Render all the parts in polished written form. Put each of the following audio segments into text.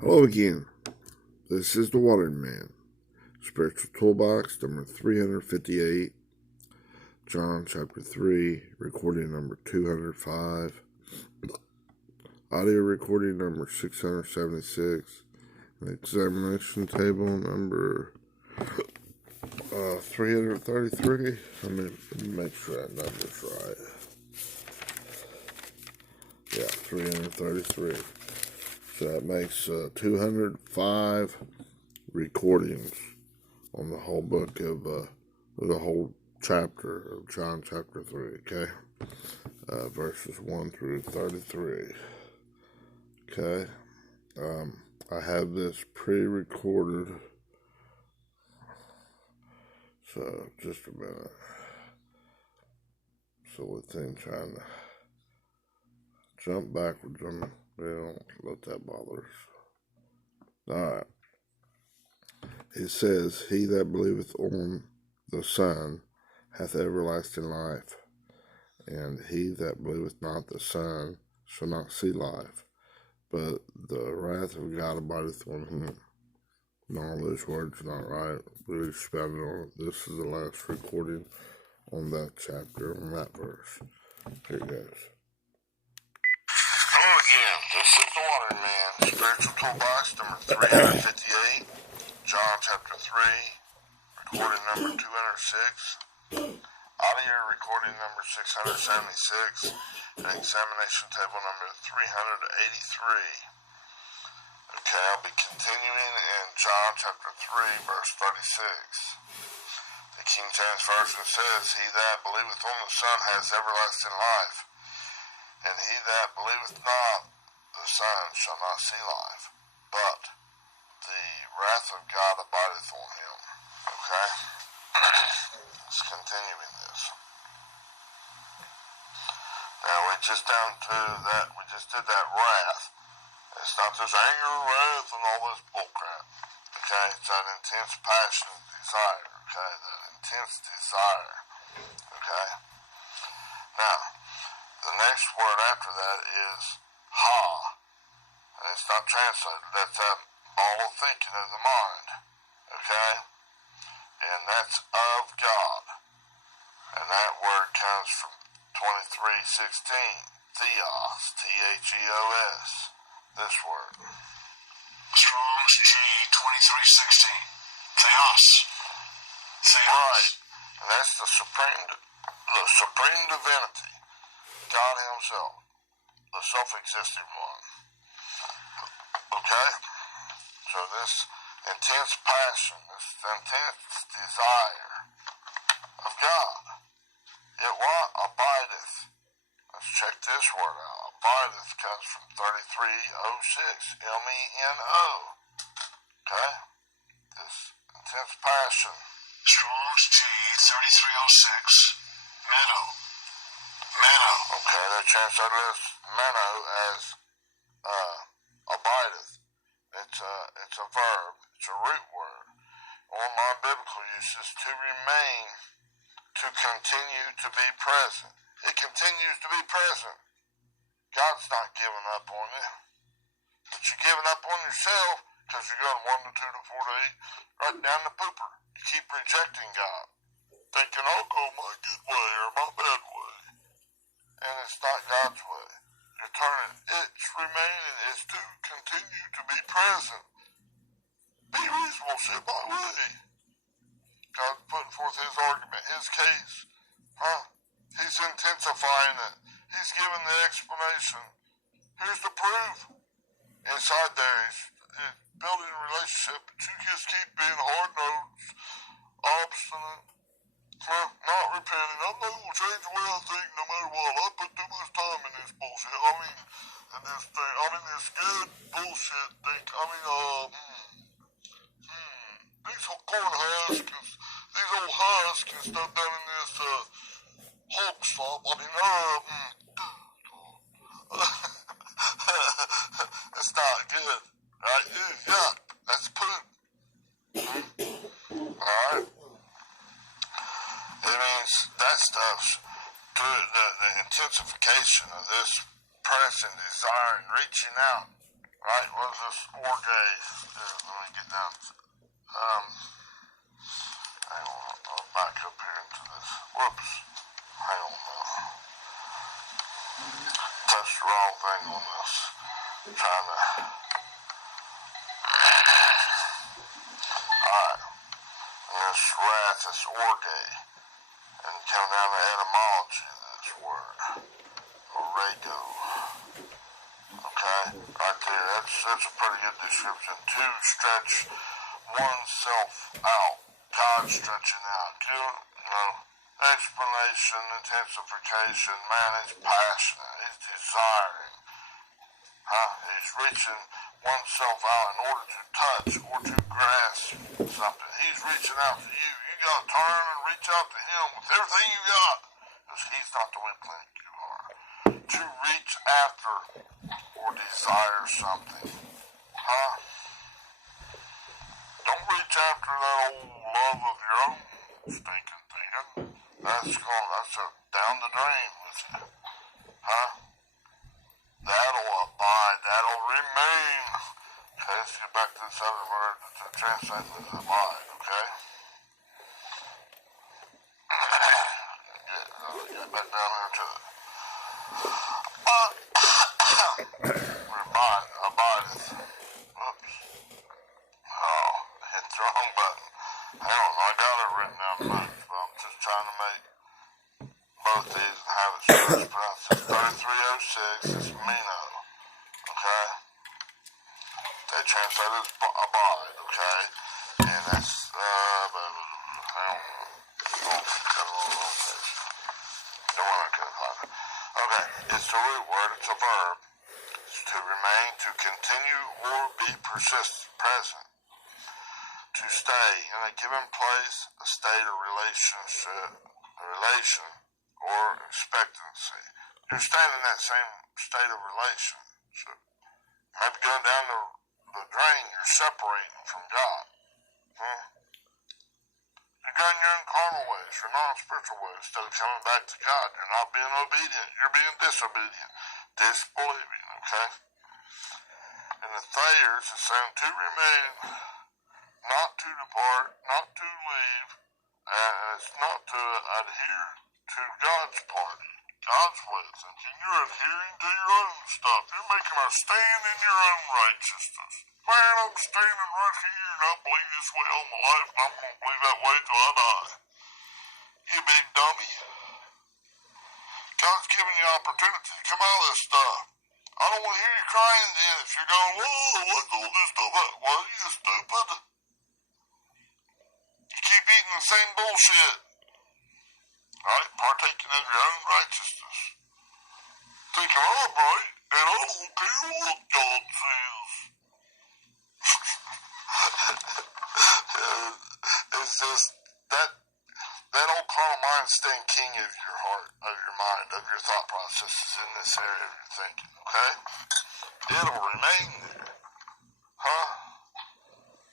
Hello again. This is the Watering Man. Spiritual Toolbox number 358. John chapter 3, recording number 205. Audio recording number 676. And examination table number 333. Let me make sure that number's right. Yeah, 333. So that makes 205 recordings on the whole book of the whole chapter of John chapter 3, okay? Verses 1 through 33. Okay? I have this pre-recorded. So, just a minute. So, within trying to jump backwards on me. We don't let that bother us. Alright. It says, "He that believeth on the Son hath everlasting life, and he that believeth not the Son shall not see life, but the wrath of God abideth on him." And all those words are not right. We expounded on it. This is the last recording on that chapter, on that verse. Here it goes. Hello again. This is the Watering Man, Spiritual Toolbox number 358, John chapter 3, recording number 206, audio recording number 676, and examination table number 383. Okay, I'll be continuing in John chapter 3, verse 36. The King James Version says, "He that believeth on the Son has everlasting life, and he that believeth not the Son shall not see life, but the wrath of God abideth on him." Okay? Let's continue in this. Now we just did that wrath. It's not this anger, wrath, and all this bullcrap. Okay? It's that intense passion and desire. Okay? That intense desire. Okay? Now, the next word after that is ha. And it's not translated. That's that all thinking of the mind. Okay? And that's of God. And that word comes from 23:16. Theos. Theos. This word. Strong's G 23:16. Theos. Right. And that's the supreme divinity. God himself. The self-existing one. Okay? So this intense passion, this intense desire of God, it what? Abideth. Let's check this word out. Abideth comes from 3306. M-E-N-O. Okay? This intense passion. Strong's G 3306. Meno. Okay, they translated this meno as abideth. It's a verb. It's a root word. Or my biblical use is to remain, to continue to be present. It continues to be present. God's not giving up on you. But you're giving up on yourself because you're going 1 to 2 to 4 to 8, right down the pooper. You keep rejecting God, thinking I'll go my good way or my bad way. And it's not God's way. It's remaining is to continue to be present. Be reasonable, sit my way. God's putting forth his argument, his case. He's intensifying it. He's giving the explanation. Here's the proof. Inside there, he's building a relationship, but you just keep being hard-nosed, obstinate, not repenting. I'm not going to change the way I think no matter what. I put too much time in this bullshit. This good bullshit thing. These corn husks, these old husks and stuff down in this hog slop. It's not good, right? Yuck. That's poop. Alright? It means that stuff's good. The intensification of this pressing, desire, and reaching out Right, what is this? Orge. Let me get down to hang on, I'll back up here into this. Whoops. Hang on now. Touched the wrong thing on this. Trying to. Alright. And this rat, this orge. And come down to etymology of this word. Orego. Okay? Right there. That's a pretty good description. To stretch oneself out. God stretching out. Explanation, intensification, man is passionate. He's desiring. He's reaching oneself out in order to touch or to grasp something. He's reaching out to you. You gotta turn and reach out to him with everything you got. Because he's not the weak link, you are. To reach after or desire something. Don't reach after that old love of your own stinking thinking. That's a down the drain with you. That'll abide, that'll remain. Okay, let's get back to this other word that translates as abide, okay? Get back down here to it. Abideth. Whoops. Oh, hit the wrong button. Hang on, I got it written down both, but I'm just trying to make both these and have it first pronounced. 3306 is Mino. Okay? They translate as abide, okay? And that's, hang on. The one I couldn't find it. Okay, it's the root word, it's a verb. It's to remain, to continue, or be present. To stay in a given place, a state or relationship, a relation, or expectancy. You're staying in that same state of relation. So maybe going down the drain, you're separating from God. You're going your own carnal ways, your non-spiritual ways. Instead of coming back to God, you're not being obedient. You're being disobedient, disbelieving, okay? And the Thayers is saying to remain, not to depart, not to leave, and it's not to adhere to God's party, God's way of thinking. You're adhering to your own stuff. You're making a stand in your own righteousness. Man, I'm standing right here and I believe this way all my life and I'm going to believe that way till I die. You big dummy. God's giving you opportunity to come out of this stuff. I don't want to hear you crying then if you're going, whoa, what's all this stuff? Well, you stupid. You keep eating the same bullshit. Right? Partaking of your own righteousness. Thinking, I'm right, and I don't care what God says. It's just that old carnal mind staying king of your heart, of your mind, of your thought processes in this area of your thinking, okay? It'll remain there.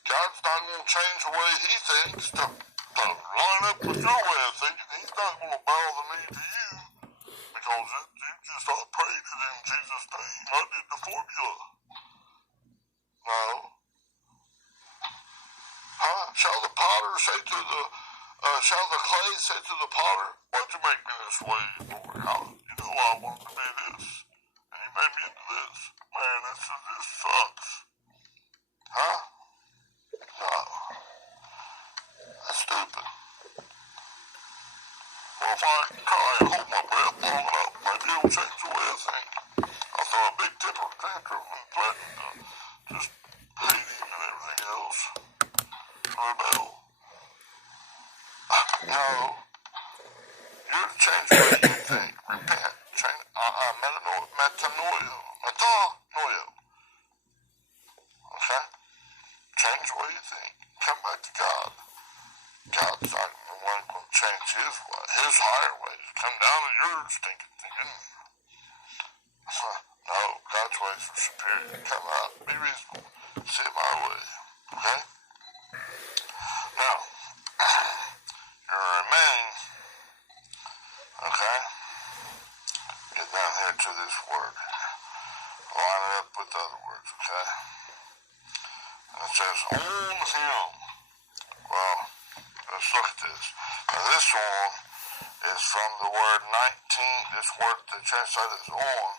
God's not going to change the way he thinks to line up with your way of thinking. He's not going to bow the knee to you because you just operated in Jesus' name. I did the formula. No. Shall the potter say to shall the clay say to the potter, why'd you make me this way, Lord? You know I wanted to be this, and you made me into this. Man, this sucks. No. That's stupid. Well, if I cry and hold my breath long enough, maybe it'll change the way I think. I'll throw a big temper tantrum and threaten to just hate him and everything else. Rebel. No. You're to change the way you think. Repent. Change. Metanoia. Okay? Change the way you think. Come back to God. God's not the one going to change his way, his higher ways. Come down to your stinking thinking. No, God's ways are superior. Come out, be reasonable. See it my way. Okay? Now, you remain. Okay? Get down here to this word. Line it up with other words, okay? says, on him. Well, let's look at this. Now this one is from the word 19. This word they translate as on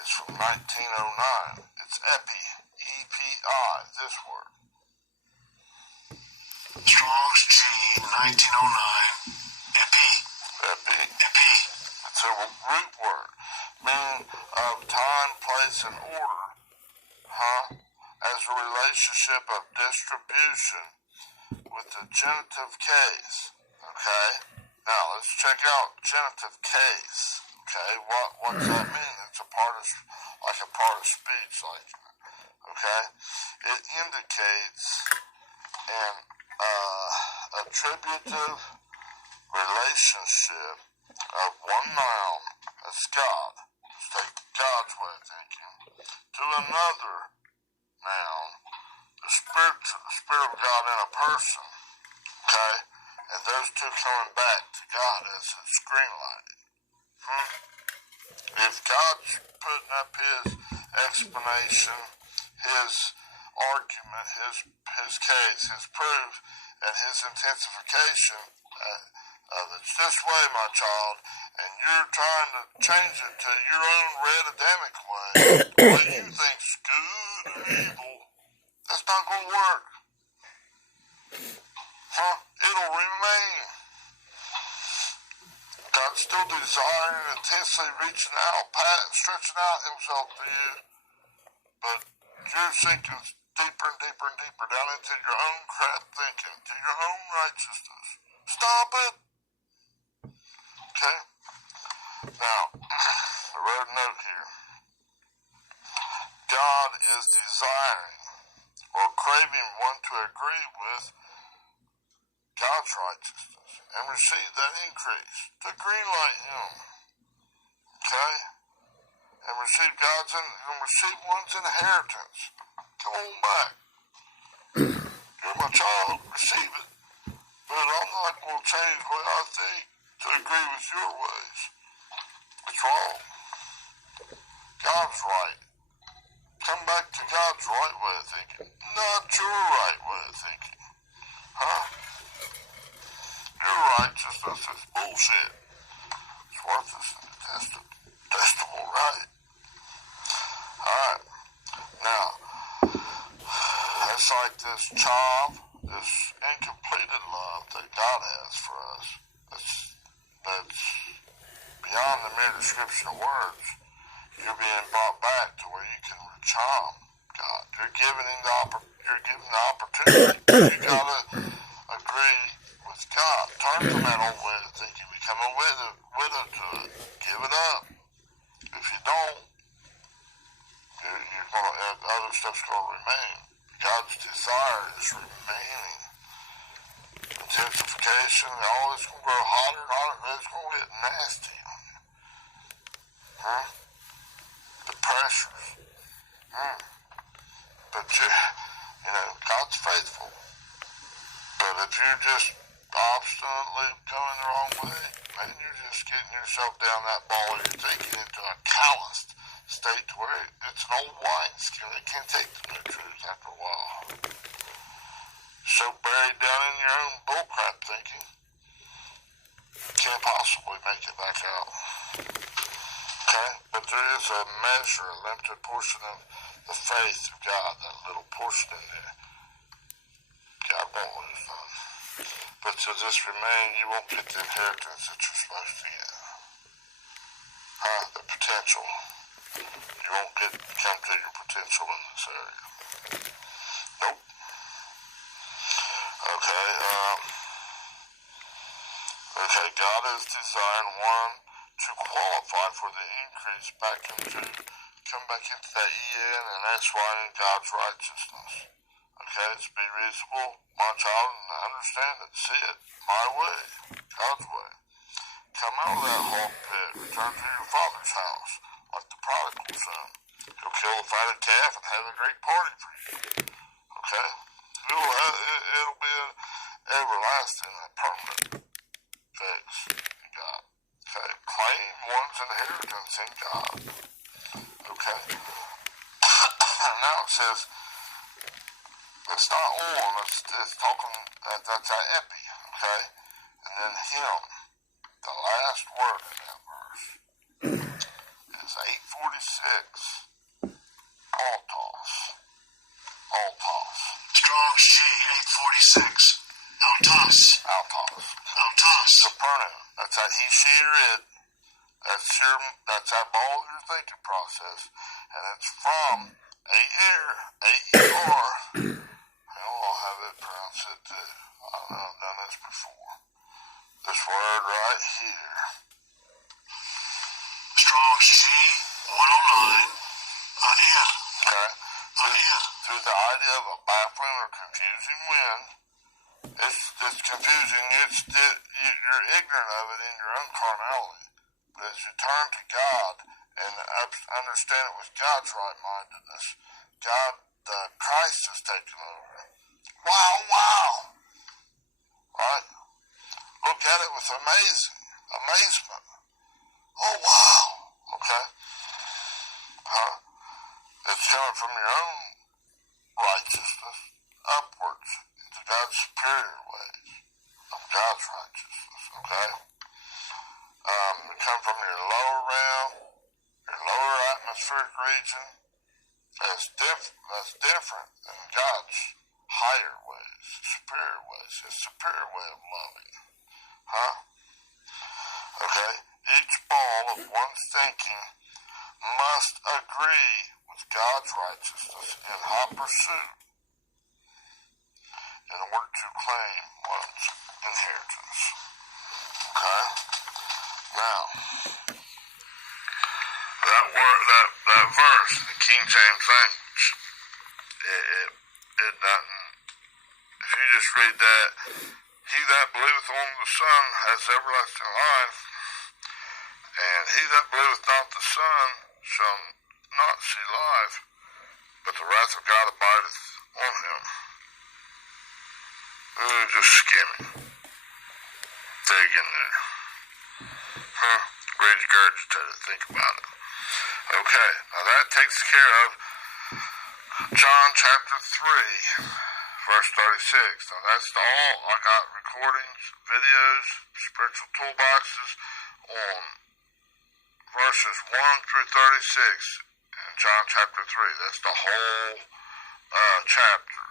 is from 1909. It's epi, E-P-I, this word. Strong's G, 1909. Epi. Epi. Epi. It's a root word, meaning of time, place, and order. As a relationship of distribution with the genitive case. Okay? Now, let's check out genitive case. Okay? What's that mean? It's a part of speech, like, okay? It indicates an attributive relationship of one noun, that's God, let's take God's way of thinking, to another noun, the Spirit of God in a person, okay? And those two coming back to God as it's greenlighted. If God's putting up his explanation, his argument, his case, his proof, and his intensification, it's this way, my child, and you're trying to change it to your own red Adamic way, the way you think's good or evil, that's not going to work. It'll remain. God's still desiring, intensely reaching out, stretching out himself to you, but you're sinking deeper and deeper and deeper down into your own crap thinking, to your own righteousness. Stop it! Okay? Now, I wrote a note here. God is desiring or craving one to agree with God's righteousness and receive that increase, to greenlight him. Okay? And receive one's inheritance. Come on back. You're my child, receive it. But I'm not going to change the way I think to agree with your ways. It's wrong. God's right. Come back to God's right way of thinking, not your right way of thinking. Your righteousness is bullshit. It's worthless and detestable, right? Alright. Now, it's like this child, this incompleted love that God has for us. That's beyond the mere description of words. You're being brought back to where you can charm God. You're given the opportunity. You gotta agree with God. Turn from that old way of thinking. Become a widow to it. Give it up. If you don't, you're gonna, other stuff's gonna remain. God's desire is remaining. Intensification, all it's gonna grow hotter and hotter. It's gonna get nasty on you. The pressures. But God's faithful. But if you're just obstinately going the wrong way, man, you're just getting yourself down that ball and you're taking it to a calloused state to where it's an old wineskin. It can't take the new truth after a while. So buried down in your own bullcrap thinking, you can't possibly make it back out. Okay? But there is a measure, a limited portion of the faith of God, that little portion in there. God won't lose none. But to just remain, you won't get the inheritance that you're supposed to get. The potential. You won't come to your potential in this area. Nope. Okay, God is desiring one to qualify for the increase come back into that EN, and that's why in God's righteousness. Okay, to be reasonable, my child, and understand it, see it, my way, God's way. Come out of that hog pit, return to your father's house, like the prodigal son. He'll kill the fatted calf and have a great party for you. Okay? It'll be an everlasting and permanent fix in God. Okay? Claim one's inheritance in God. Okay? Now it says, It's not on, it's talking, that's that epi, okay? And then him, the last word in that verse is 846, altos. Altos. Strong's G 846. Altos. Altos. Altos. Supernum. That's that he, she, or it. That's that ball of your thinking process. And it's from A-R. I'll have it pronounce it too. I've done this before. This word right here. Strong's G 109. N. Okay? Through the idea of a baffling or confusing wind, it's confusing. You're ignorant of it in your own carnality. But as you turn to God and understand it with God's right-mindedness, Christ has taken over. Wow. Right? Look at it with amazement. Oh, wow. Okay? Huh? It's coming from your own righteousness upwards into God's superior ways of God's righteousness. Okay? It comes from your lower realm, your lower atmospheric region. That's different than God's higher ways, superior ways, his superior way of loving. Huh? Okay? Each ball of one's thinking must agree with God's righteousness in hot pursuit in order to claim one's inheritance. Okay? Now, that verse in the King James language, it doesn't, if you just read that, he that believeth on the Son has everlasting life, and he that believeth not the Son shall not see life, but the wrath of God abideth on him. Just skimming. Dig in there. Regurgitate it. Think about it. Okay, now that takes care of John chapter 3, verse 36. Now that's all. I got recordings, videos, spiritual toolboxes on verses 1 through 36 in John chapter 3. That's the whole chapter.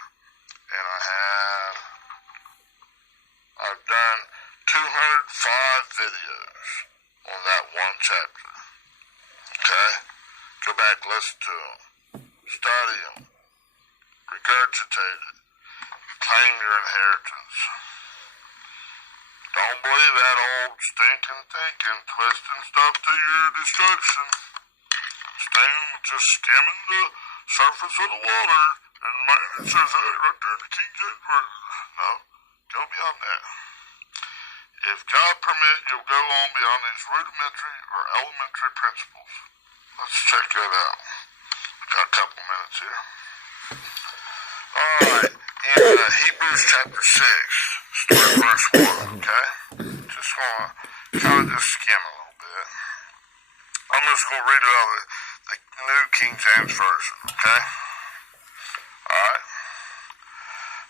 And I've done 205 videos on that one chapter. Okay? Go back, listen to them. Study them. Regurgitate it. Claim your inheritance. Don't believe that old stinking thinking, twisting stuff to your destruction. Just skimming the surface of the water, and it says, hey, right there in the King James Version. No, go beyond that. If God permit, you'll go on beyond these rudimentary or elementary principles. Let's check that out. Got a couple minutes here. Alright, in Hebrews chapter 6, start verse 1, okay? Just want to kind of just skim a little bit. I'm just going to read it out of the New King James Version, okay? Alright.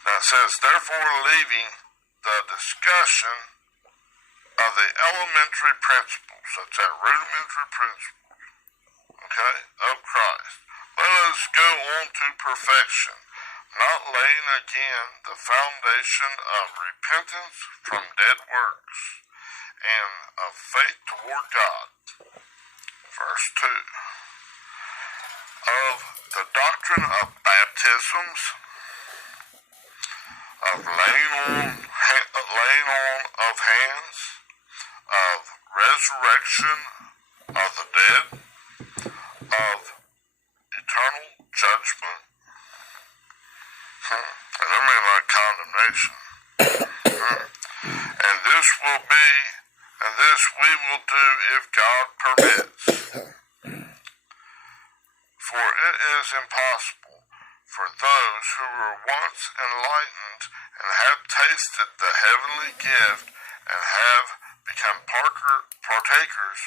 Now it says, therefore leaving the discussion of the elementary principles, that's that rudimentary principles, okay, of Christ, let us go on to perfection, not laying again the foundation of repentance from dead works and of faith toward God. Verse 2. Of the doctrine of baptisms, of laying on of hands, of resurrection of the dead, of eternal judgment, and I mean like condemnation. And this we will do if God permits. For it is impossible for those who were once enlightened and have tasted the heavenly gift and have become partakers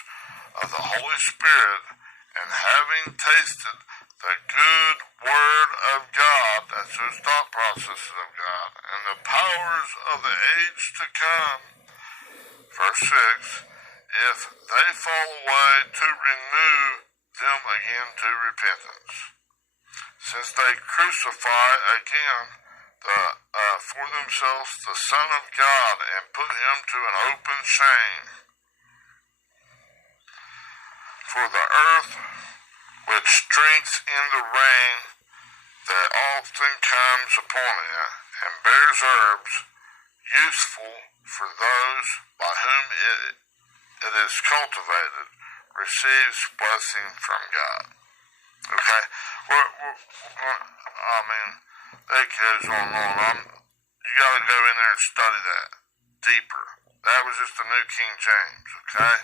of the Holy Spirit, and having tasted the good word of God, that's those thought processes of God, and the powers of the age to come. Verse 6, if they fall away, to renew them again to repentance. Since they crucify again for themselves the Son of God and put him to an open shame. For the earth, with strength in the rain that often comes upon it, and bears herbs, useful for those by whom it is cultivated, receives blessing from God. Okay? I mean, that goes on and on. You got to go in there and study that deeper. That was just the New King James, okay?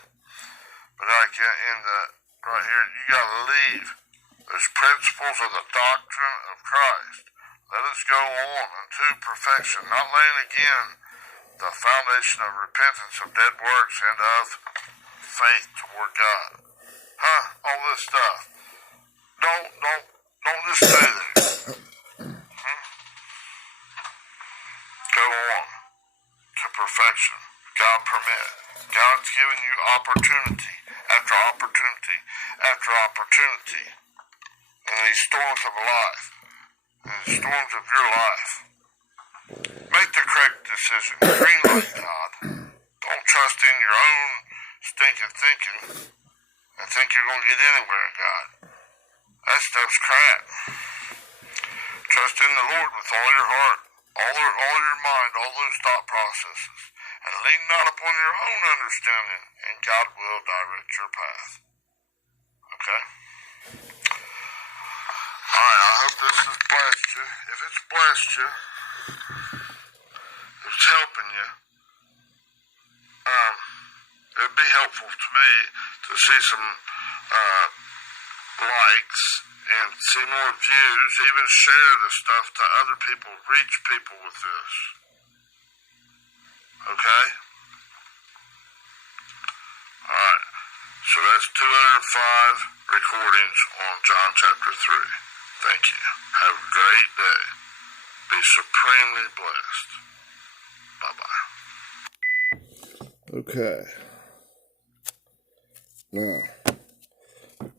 But like in the, right here, you got to leave those principles of the doctrine of Christ. Let us go on unto perfection, not laying again the foundation of repentance of dead works and of faith toward God. All this stuff. Don't just stay there. Go on to perfection. God permit. God's giving you opportunity after opportunity after opportunity in these storms of life, in the storms of your life. Make the correct decision. Green light God. Don't trust in your own stinking thinking and think you're going to get anywhere in God. That stuff's crap. Trust in the Lord with all your heart, all your mind, all those thought processes, and lean not upon your own understanding, and God will direct your path. Okay? Alright, I hope this has blessed you. If it's blessed you, if it's helping you, it'd be helpful to me to see some likes and see more views, even share this stuff to other people, reach people with this. Okay? Alright, so that's 205 recordings on John chapter 3. Thank you. Have a great day. Be supremely blessed. Bye-bye. Okay. Now,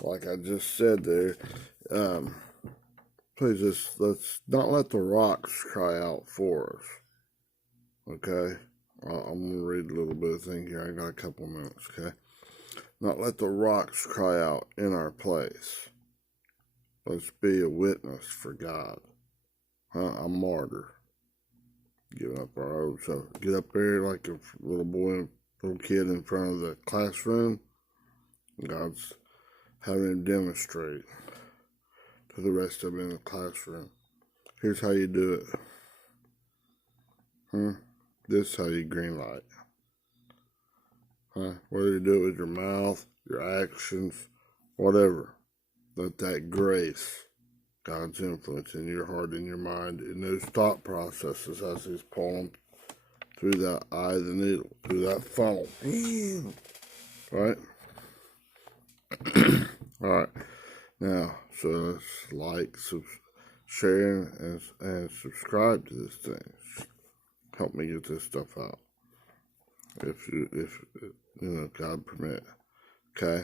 like I just said there, please let's not let the rocks cry out for us. Okay? I'm going to read a little bit of thing here. I got a couple minutes, okay? Not let the rocks cry out in our place. Let's be a witness for God. A martyr. Giving up our own self. Get up there like a little kid in front of the classroom. God's having him demonstrate to the rest of them in the classroom. Here's how you do it. This is how you green light. Whether you do it with your mouth, your actions, whatever. Let that grace, God's influence in your heart and your mind, in those thought processes as he's pulling through that eye of the needle, through that funnel. Right? Alright. Now, so let's like, share, and subscribe to this thing. Help me get this stuff out. If God permit. Okay.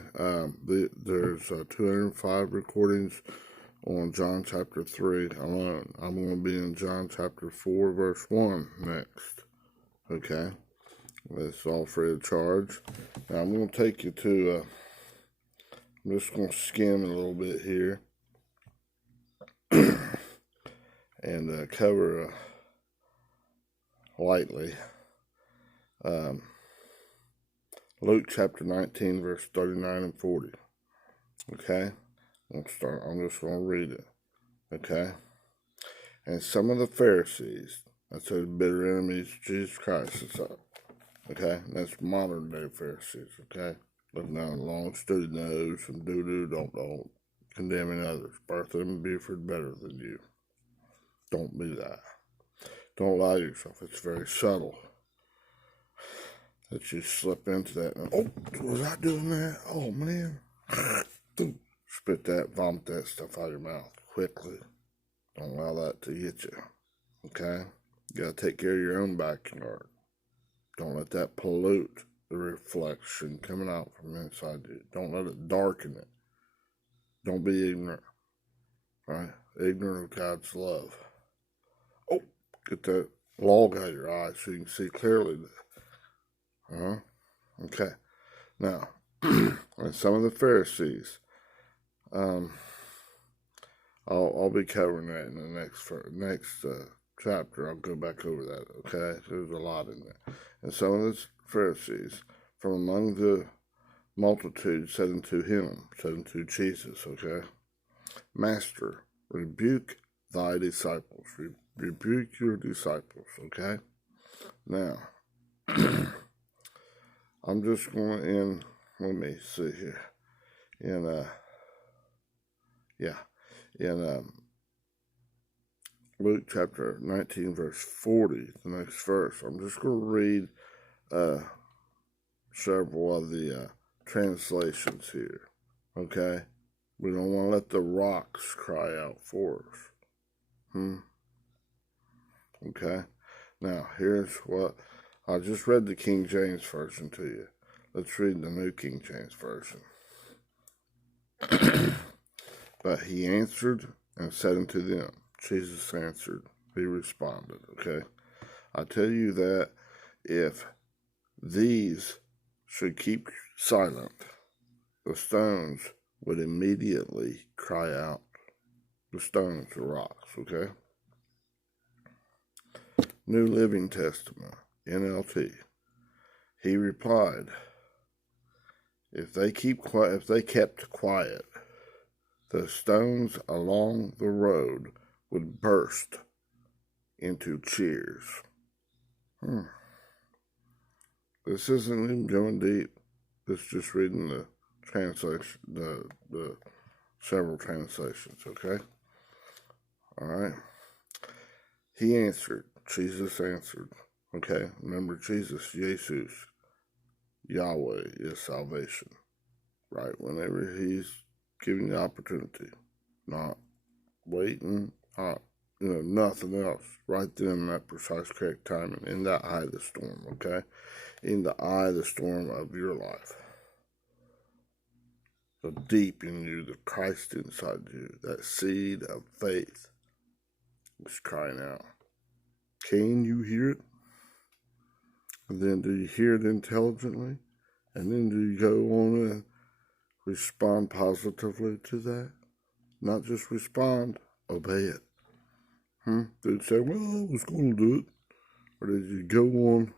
There's 205 recordings on John chapter 3 alone. I'm going to be in John chapter 4 verse 1 next. Okay. It's all free of charge. Now I'm going to take you to, I'm just going to skim a little bit here and cover lightly. Luke chapter 19 verse 39 and 40. Okay. I'm just going to read it. Okay. And some of the Pharisees, that's those bitter enemies of Jesus Christ, okay. That's modern day Pharisees. Okay. Looking down long study nose and don't condemning others. Bertha and Buford better than you. Don't be that. Don't lie to yourself. It's very subtle that you slip into that. And, was I doing that? Oh man. spit that, vomit that stuff out of your mouth quickly. Don't allow that to get you. Okay? You gotta take care of your own backyard. Don't let that pollute the reflection coming out from inside you. Don't let it darken it. Don't be ignorant. Right? Ignorant of God's love. Oh, get that log out of your eyes so you can see clearly. Okay. Now, some of the Pharisees, I'll be covering that in the next chapter. I'll go back over that. Okay, there's a lot in there. And some of the Pharisees from among the multitude said unto Jesus, okay, Master, rebuke thy disciples. Rebuke your disciples, okay? Now, I'm just going in, let me see here, in Luke chapter 19, verse 40, the next verse. I'm just going to read several of the translations here, okay? We don't want to let the rocks cry out for us. Okay? Now, here's what, I just read the King James Version to you. Let's read the New King James Version. But he answered and said unto them, Jesus answered, he responded, okay? I tell you that if these should keep silent, the stones would immediately cry out. The stones, the rocks, okay? New Living Testament, NLT. He replied, if they kept quiet, the stones along the road would burst into cheers. This isn't even going deep. This is just reading the translation, the several translations, okay? All right. He answered. Jesus answered. Okay? Remember, Jesus, Yahweh is salvation. Right? Whenever he's giving the opportunity. Not waiting, nothing else. Right then in that precise correct time and in that eye of the storm, okay? In the eye of the storm of your life. The deep in you, the Christ inside you, that seed of faith is crying out. Can you hear it? And then do you hear it intelligently? And then do you go on and respond positively to that? Not just respond, obey it. Did you say, well, I was going to do it? Or did you go on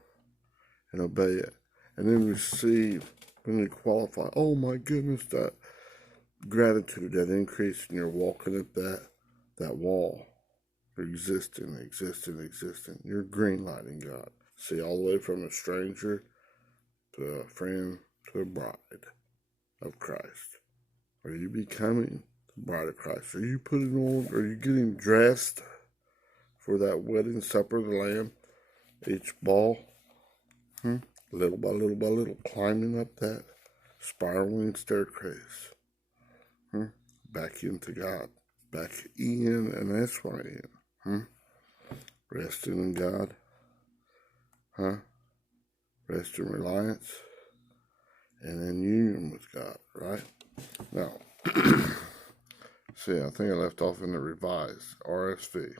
and obey it? And then receive, when you qualify, oh my goodness, that gratitude, that increase in your walking up that wall. Existing. You're green lighting God. See, all the way from a stranger to a friend to a bride of Christ. Are you becoming the bride of Christ? Are you putting on, are you getting dressed for that wedding supper of the Lamb? Each ball, little by little by little, climbing up that spiraling staircase. Back into God. Back in, and that's why I am. Resting in God. Rest in reliance. And in union with God, right? Now, see, I think I left off in the revised RSV.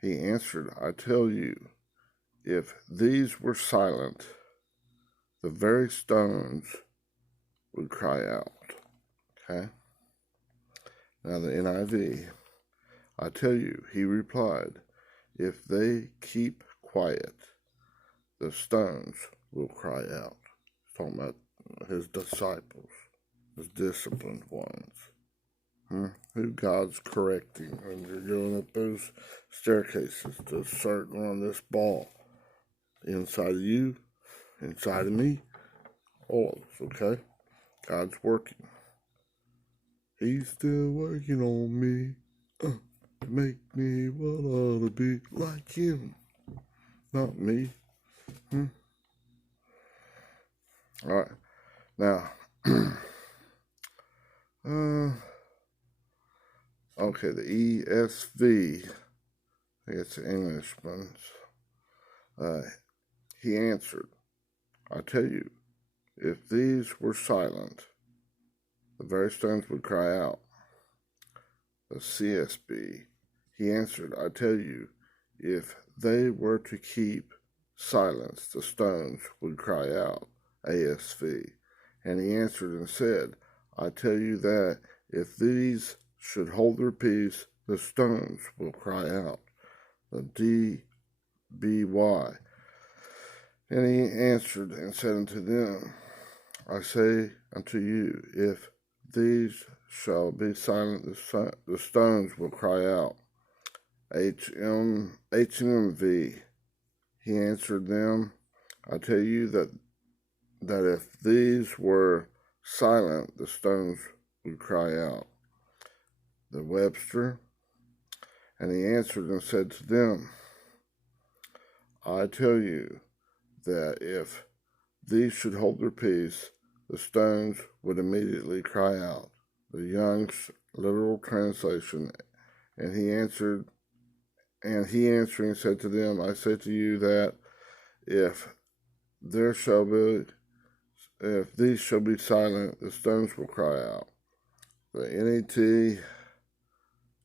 He answered, I tell you, if these were silent, the very stones would cry out. Okay? Now the NIV, I tell you, he replied, if they keep quiet, the stones will cry out. He's talking about his disciples, his disciplined ones, who God's correcting when you're going up those staircases to start on this ball. Inside of you, inside of me, all of us, okay? God's working. He's still working on me. Make me what I ought to be like him. Not me. Alright. Now, Okay, the ESV, I think it's the Englishman's. He answered, I tell you, if these were silent, the very stones would cry out. The CSB, he answered, I tell you, if they were to keep silence, the stones would cry out. ASV, and he answered and said, I tell you that if these should hold their peace, the stones will cry out. The DBY, and he answered and said unto them, I say unto you, if these shall be silent, the stones will cry out. HMV, he answered them, I tell you that if these were silent, the stones would cry out. The Webster, and he answered and said to them, I tell you that if these should hold their peace, the stones would immediately cry out. The Young's literal translation, and he answering said to them, I say to you that if these shall be silent, the stones will cry out. The NET,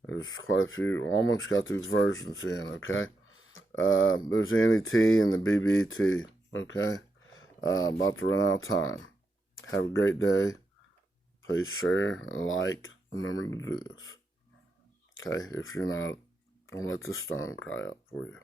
there's quite a few, almost got these versions in, okay? There's the NET and the BBT, okay? About to run out of time. Have a great day. Please share and like. Remember to do this. Okay? If you're not, don't let the stone cry out for you.